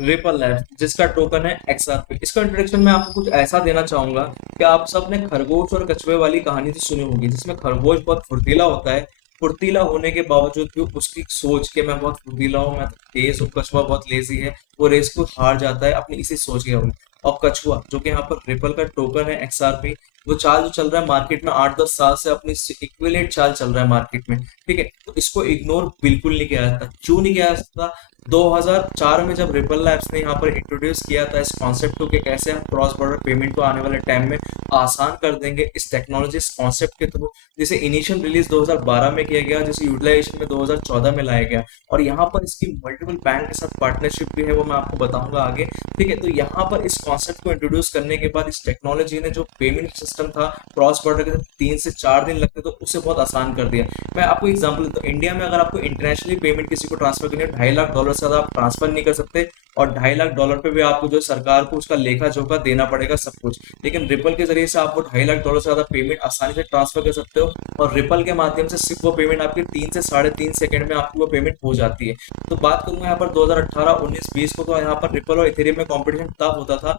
Ripple labs, जिसका token है XRP। इसका इंट्रोडक्शन मैं आपको कुछ ऐसा देना चाहूंगा कि आप सबने खरगोश और कछुए वाली कहानी तो सुनी होगी, जिसमें खरगोश बहुत फुर्तीला होता है। फुर्तीला होने के बावजूद भी उसकी सोच के मैं बहुत फुर्तीला हूँ, मैं तो तेज हूँ, कछुआ बहुत लेजी है, वो रेस को हार जाता है अपनी इसी सोच के वजह। और कछुआ जो कि यहाँ पर रिपल का टोकन है XRP, वो चाल जो चल रहा है मार्केट में 8-10 साल से, अपनी इक्विलेंट चाल चल रहा है मार्केट में। ठीक है, तो इसको इग्नोर बिल्कुल नहीं किया जाता। क्यों नहीं किया जा सकता? 2004 में जब रिपल लैब्स ने यहाँ पर इंट्रोड्यूस किया था इस कॉन्सेप्ट को कि कैसे हम क्रॉस बॉर्डर पेमेंट को आने वाले टाइम में आसान कर देंगे इस टेक्नोलॉजी, इस कॉन्सेप्ट के थ्रू, जिसे इनिशियल रिलीज 2012 में किया गया, जिसे यूटिलाइजेशन में 2014 में लाया गया। और यहाँ पर इसकी मल्टीपल बैंक के साथ पार्टनरशिप भी है, वो मैं आपको बताऊंगा आगे। ठीक है, तो यहाँ पर इस कॉन्सेप्ट को इंट्रोड्यूस करने के बाद इस टेक्नोलॉजी ने जो पेमेंट सिस्टम था क्रॉस बॉर्डर के 3 से 4 दिन लगते, तो उसे बहुत आसान कर दिया। मैं आपको एग्जांपल देता हूँ, इंडिया में अगर आपको इंटरनेशनली पेमेंट किसी को ट्रांसफर करनी है, $2.5 लाख से ज्यादा आप ट्रांसफर नहीं कर सकते। और $2.5 लाख पे भी आपको जो सरकार को उसका लेखा जोखा देना पड़ेगा, सब कुछ। लेकिन रिपल के जरिए से आप वो $2.5 लाख से ज्यादा पेमेंट आसानी से ट्रांसफर कर सकते हो। और रिपल के माध्यम से सिर्फ वो पेमेंट आपके 3 से 3.5 सेकंड में आपकी वो पेमेंट हो जाती है। तो बात करूंगा यहाँ पर 2018, 19, 20 को, तो यहाँ पर रिपल और इथेरियम में कॉम्पिटिशन तब होता था।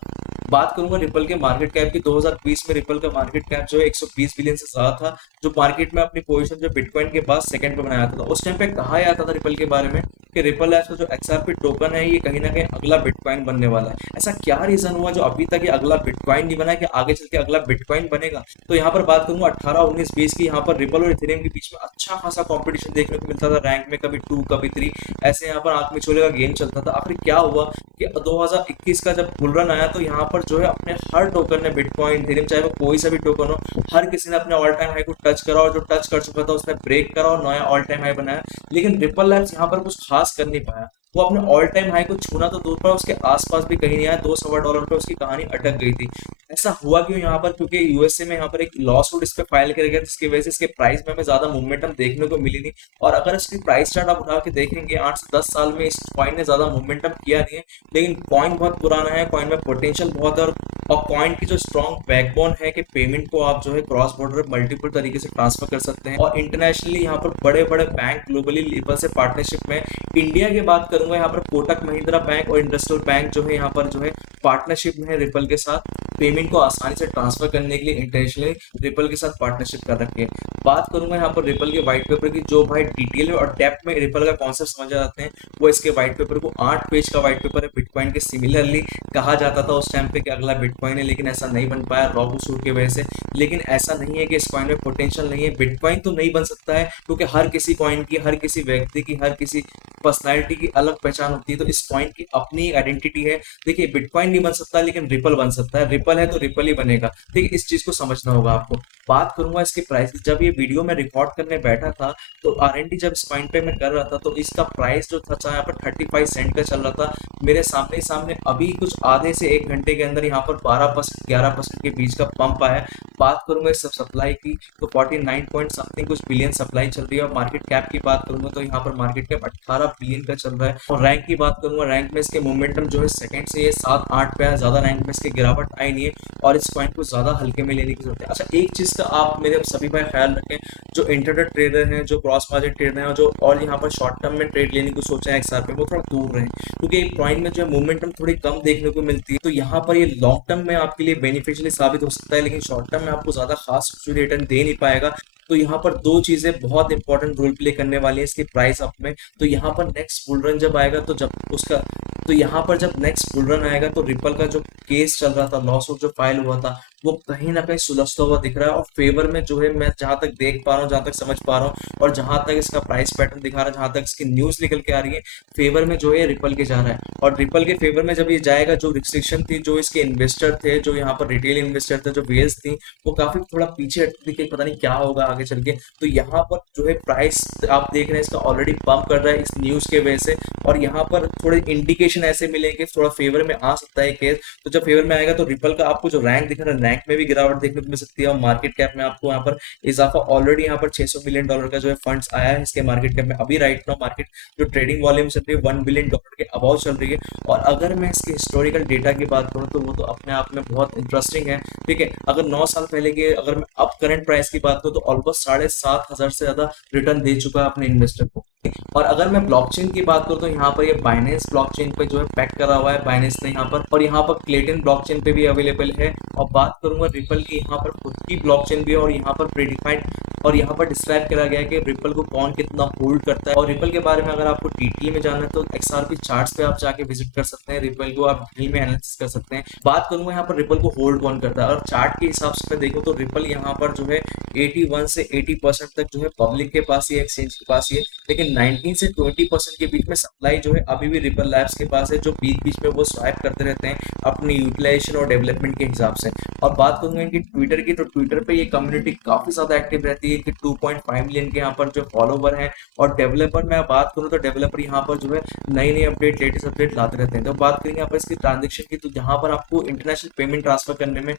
बात करूंगा रिपल के मार्केट कैप की, 2020 में रिपल का मार्केट कैप जो है 120 बिलियन से ज्यादा था, जो मार्केट में अपनी पोजीशन जो बिटकॉइन के बाद सेकंड पे बनाया था। तो उस टाइम पे कहा जाता था रिपल के बारे में कि रिपल लैब्स का जो XRP टोकन है, ये कहीं ना कहीं अगला बिटकॉइन बनने वाला है। ऐसा क्या रीजन हुआ जो अभी तक ये अगला बिटकॉइन नहीं बना है, कि आगे चल के अगला बिटकॉइन बनेगा? तो यहाँ पर बात करूंगा 18, 19, 20 की, यहाँ पर रिपल और इथेरियम के बीच में अच्छा खासा कॉम्पिटिशन देखने को मिलता था, रैंक में कभी 2 कभी 3, ऐसे यहाँ पर आंख में चोले का गेम चलता था। आखिर क्या हुआ कि 2021 का जब बुल रन आया, तो यहाँ पर जो है अपने हर टोकन ने, बिटकॉइन, इथेरियम, चाहे वो कोई सा भी टोकन हो, हर किसी ने अपने ऑल टाइम हाई को टच करा, और जो टच कर चुका था उसने ब्रेक करा और नया ऑल टाइम हाई बनाया। लेकिन रिपल लैब्स यहाँ पर कुछ खास कर नहीं पाया। वो अपने ऑल टाइम हाई को छूना तो दूर पर, उसके आसपास भी कहीं नहीं आया, $2.25 पे उसकी कहानी अटक गई थी। ऐसा हुआ क्यों यहाँ पर? क्योंकि यूएसए में यहाँ पर एक लॉ सूट इस पे फाइल किया गया, जिसकी वजह से इसके प्राइस में हमें ज्यादा मूवमेंटम देखने को मिली नहीं। और अगर इसकी प्राइस चार्ट आप उठा के देखेंगे, 8 से 10 साल में इस कॉइन ने ज्यादा मूवमेंटम किया नहीं है। लेकिन कॉइन बहुत पुराना है, कॉइन में पोटेंशियल बहुत है। और कॉइन की जो स्ट्रॉन्ग बैकबोन है कि पेमेंट को आप जो है क्रॉस बॉर्डर मल्टीपल तरीके से ट्रांसफर कर सकते हैं, और इंटरनेशनली यहाँ पर बड़े बड़े बैंक ग्लोबली लेवल से पार्टनरशिप में। इंडिया की बात करूंगा, यहाँ पर कोटक महिंद्रा बैंक और इंडस्ट्रियल बैंक जो है यहाँ पर जो है पार्टनरशिप में है रिपल के साथ, पेमेंट को आसानी से ट्रांसफर करने के लिए इंटरनेशनली रिपल के साथ पार्टनरशिप कर रखी है। बात करूंगा यहाँ पर रिपल के व्हाइट पेपर की, जो भाई डिटेल और डेप्थ में रिपल का कॉन्सेप्ट समझ जाते हैं, वो इसके व्हाइट पेपर को 8 पेज का व्हाइट पेपर है। बिटकॉइन के सिमिलरली कहा जाता था उस टाइम पे कि अगला बिटकॉइन है, लेकिन ऐसा नहीं बन पाया रॉबो सूट की वजह से। लेकिन ऐसा नहीं है कि इस कॉइन में पोटेंशियल नहीं है, बिटकॉइन तो नहीं बन सकता है, क्योंकि हर किसी कॉइन की, हर किसी व्यक्ति की, हर किसी पर्सनैलिटी की अलग पहचान होती है। तो इस कॉइन की अपनी आइडेंटिटी है। देखिए, बिटकॉइन नहीं बन सकता, लेकिन रिपल बन सकता है। रिपल है तो रिपल ही बनेगा। ठीक है, इस चीज को समझना होगा आपको। बात करूंगा इसके प्राइस की। जब ये वीडियो में रिकॉर्ड करने बैठा था, तो R&D जब इस कॉइन पे मैं कर रहा था, तो इसका प्राइस जो था यहाँ पर 35 सेंट का चल रहा था। मेरे सामने ही सामने अभी कुछ आधे से 1 घंटे के अंदर यहाँ पर 12%, 11% के बीच का पंप आया। बात करूंगा इस सब सप्लाई की, तो 49 पॉइंट समथिंग कुछ बिलियन सप्लाई चल रही है। और मार्केट कैप की बात करूंगा, तो यहाँ पर मार्केट कैप 18 बिलियन का चल रहा है। और रैंक की बात करूंगा, रैंक में इसके मोमेंटम जो है सेकंड से ये 7-8 पे है, ज्यादा रैंक में इसकी गिरावट आई नहीं है। और इस कॉइन को ज्यादा हल्के में लेने की जरूरत है। अच्छा, एक चीज का आप मेरे सभी भाई ख्याल रखें, जो इंटरडे ट्रेडर हैं, जो क्रॉस मार्जिन ट्रेडर हैं, और जो और यहाँ पर शॉर्ट टर्म में ट्रेड लेने को सोचा है XRP, वो थोड़ा दूर रहें, क्योंकि कॉइन में जो है मोमेंटम थोड़ी कम देखने को मिलती है। तो यहाँ पर ये लॉन्ग टर्म में आपके लिए बेनिफिशियली साबित हो सकता है, लेकिन शॉर्ट टर्म में आपको ज्यादा खास रिटर्न दे नहीं पाएगा। तो यहाँ पर दो चीजें बहुत इंपॉर्टेंट रोल प्ले करने वाली है इसकी प्राइस अप में। तो यहाँ पर नेक्स्ट बुल रन जब आएगा, तो यहाँ पर जब नेक्स्ट बुल रन आएगा, तो रिपल का जो केस चल रहा था, लॉस ऑफ जो फाइल हुआ था, वो कहीं ना कहीं सुलझता हुआ दिख रहा है। और फेवर में जो है, मैं जहां तक देख पा रहा हूँ, जहां तक समझ पा रहा हूँ, और जहां तक इसका प्राइस पैटर्न दिखा रहा है, जहां तक इसकी न्यूज निकल के आ रही है, फेवर में जो है रिपल के जा रहा है। और रिपल के फेवर में जब ये जाएगा, जो रिस्ट्रिक्शन थी, जो इसके इन्वेस्टर थे, जो यहाँ पर रिटेल इन्वेस्टर थे, जो वेल्स थी, वो काफी थोड़ा पीछे हटती थी कि पता नहीं क्या होगा आगे चल के। तो यहाँ पर जो है प्राइस आप देख रहे हैं, इसका ऑलरेडी पंप कर रहा है इस न्यूज के वजह से। और यहाँ पर थोड़े इंडिकेशन ऐसे मिलेंगे, थोड़ा फेवर में आ सकता है केस। तो जब फेवर में आएगा, तो रिपल का आपको जो रैंक दिख रहा है, रैंक में भी गिरावट देखने को मिल सकती है। और मार्केट कैप में आपको यहाँ पर इजाफा, ऑलरेडी यहाँ पर $600 मिलियन का जो है फंड्स आया है इसके मार्केट कैप में। अभी राइट नाउ मार्केट जो ट्रेडिंग वॉल्यूम चल रही है, $1 बिलियन के अबाव चल रही है। और अगर मैं इसके हिस्टोरिकल डेटा की बात करूँ, तो वो तो अपने आप में बहुत इंटरेस्टिंग है। ठीक है, अगर 9 साल पहले के, अगर मैं अब करंट प्राइस की बात करूँ, तो ऑलमोस्ट 7,500 से ज्यादा रिटर्न दे चुका है अपने इन्वेस्टर को। और अगर मैं ब्लॉकचेन की बात करूँ तो यहाँ पर ये बाइनेंस ब्लॉकचेन पे जो है पैक करा हुआ है बाइनेंस ने यहाँ पर, और यहाँ पर क्लेटन ब्लॉकचेन पे भी अवेलेबल है। और बात करूंगा रिपल की, यहाँ पर खुद की ब्लॉकचेन भी है और यहाँ पर प्रीडिफाइंड और यहाँ पर डिस्क्राइब करा गया है कि रिपल को कौन कितना होल्ड करता है। और रिपल के बारे में अगर आपको डिटेल में जानना है तो XRP चार्ट्स पे आप जाके विजिट कर सकते हैं, रिपल को आप डिटेल में एनालिसिस कर सकते हैं। बात करूंगा यहाँ पर रिपल को होल्ड कौन करता है, और चार्ट के हिसाब से मैं देखूँ तो रिपल यहाँ पर जो है 81 से 80% तक जो है पब्लिक के पास ही, एक्सचेंज के पास ही है, लेकिन 19 से 20% के बीच में सप्लाई जो है अभी भी रिपल लैब्स के पास है, जो बीच बीच में वो स्वाइप करते रहते हैं अपनी यूटिलाइजेशन और डेवलपमेंट के हिसाब से। और बात करूंगा इनकी ट्विटर की, तो ट्विटर पे ये कम्युनिटी काफी ज्यादा एक्टिव रहती है कि 2.5 मिलियन के यहाँ पर जो फॉलोवर हैं। और डेवलपर में बात करूँ तो डेवलपर यहाँ पर जो है नई नई अपडेट, लेटेस्ट अपडेट लाते रहते हैं। तो बात करेंगे यहाँ पर इसकी ट्रांजेक्शन की, तो यहाँ पर आपको इंटरनेशनल पेमेंट ट्रांसफर करने में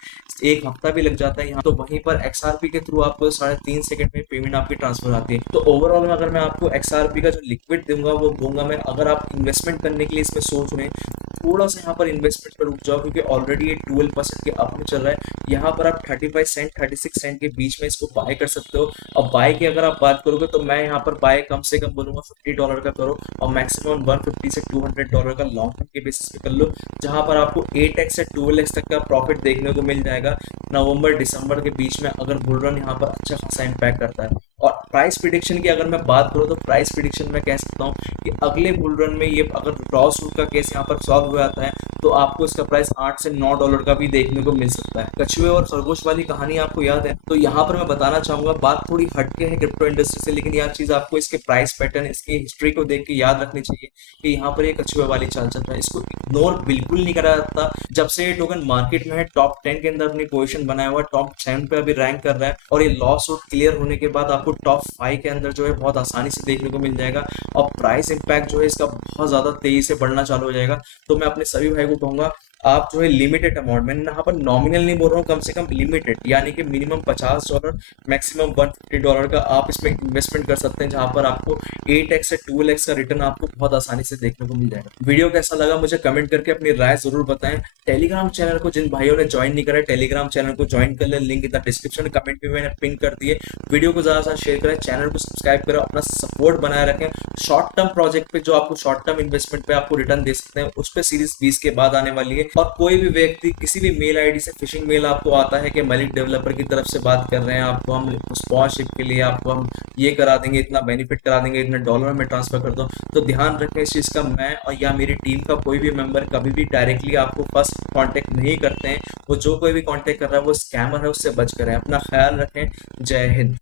1 हफ्ता भी लग जाता है यहाँ, तो वहीं पर XRP के थ्रू आपको 3.5 सेकंड में पेमेंट आपकी ट्रांसफर आती है। तो ओवरऑल में अगर मैं आपको XRP का जो लिक्विड दूंगा वो दूंगा मैं, अगर आप इन्वेस्टमेंट करने के लिए इसमें सोच रहे हैं थोड़ा सा यहाँ पर इन्वेस्टमेंट पर रुक जाओ, क्योंकि ऑलरेडी ये 12% के अप में चल रहा है। यहाँ पर आप 35 सेंट 36 सेंट के बीच में इसको बाय कर सकते हो। अब बाय की अगर आप बात करोगे तो मैं यहाँ पर बाय कम से कम बोलूंगा $50 का करो, और मैक्सिमम 150 से $200 का लॉन्ग टर्म के बेसिस पे कर लो, जहां पर आपको 8x से 12x तक का प्रॉफिट देखने को मिल जाएगा नवंबर दिसंबर के बीच में, अगर बुल रन यहाँ पर अच्छा खासा इम्पैक्ट करता है। और प्राइस प्रिडिक्शन की अगर मैं बात करूँ तो प्राइस प्रिडिक्शन में कह सकता हूँ कि अगले बुल रन में ये अगर क्रॉस रूट का केस यहाँ पर सॉल्व हो जाता है तो आपको इसका प्राइस $8 से $9 का भी देखने को मिल सकता है। कछुए और खरगोश वाली कहानी आपको याद है, तो यहाँ पर मैं बताना चाहूंगा, बात थोड़ी हटके है क्रिप्टो इंडस्ट्री से, लेकिन यार चीज आपको इसके प्राइस पैटर्न, इसकी हिस्ट्री को देख के याद रखनी चाहिए कि यहाँ पर ये कछुए वाली चाल चल रहा है। इसको इग्नोर बिल्कुल नहीं करा जाता। जब से ये टोकन मार्केट में है, टॉप 10 के अंदर अपनी पोजीशन बनाया हुआ, टॉप 7 पे अभी रैंक कर रहा है, और ये लॉस रूट क्लियर होने के बाद आपको टॉप 5 के अंदर जो है बहुत आसानी से देखने को मिल जाएगा, और प्राइस इंपैक्ट जो है इसका बहुत ज्यादा तेजी से बढ़ना चालू हो जाएगा। तो मैं अपने सभी भाई को कहूंगा, आप जो है लिमिटेड अमाउंट, मैंने यहाँ पर नॉमिनल नहीं बोल रहा हूँ, कम से कम लिमिटेड, यानी कि मिनिमम $50 मैक्सिमम $150 का आप इसमें इन्वेस्टमेंट कर सकते हैं, जहां पर आपको 8x से 12x का रिटर्न आपको बहुत आसानी से देखने को मिल जाएगा। वीडियो कैसा लगा मुझे कमेंट करके अपनी राय जरूर बताएं। टेलीग्राम चैनल को जिन भाइयों ने ज्वाइन नहीं करा, टेलीग्राम चैनल को ज्वाइन कर ले, link in the description, comment में मैंने पिन कर दिए। वीडियो को ज्यादा शेयर करें, चैनल को सब्सक्राइब करें, अपना सपोर्ट बनाए रखें। शॉर्ट टर्म प्रोजेक्ट पे जो आपको शॉर्ट टर्म इन्वेस्टमेंट पे आपको रिटर्न दे सकते हैं, उस पर सीरीज 20 के बाद आने वाली है। और कोई भी व्यक्ति किसी भी मेल आईडी से फिशिंग मेल आपको आता है कि मलिक डेवलपर की तरफ से बात कर रहे हैं, आपको हम स्पॉन्सरशिप के लिए आपको हम ये करा देंगे, इतना बेनिफिट करा देंगे, इतने डॉलर में ट्रांसफर कर दो, तो ध्यान रखें इस चीज का। मैं और या मेरी टीम का कोई भी मेंबर कभी भी डायरेक्टली आपको फर्स्ट कांटेक्ट नहीं करते हैं। वो जो कोई भी कांटेक्ट कर रहा है वो स्कैमर है, उससे बच कर है। अपना ख्याल रखें। जय हिंद।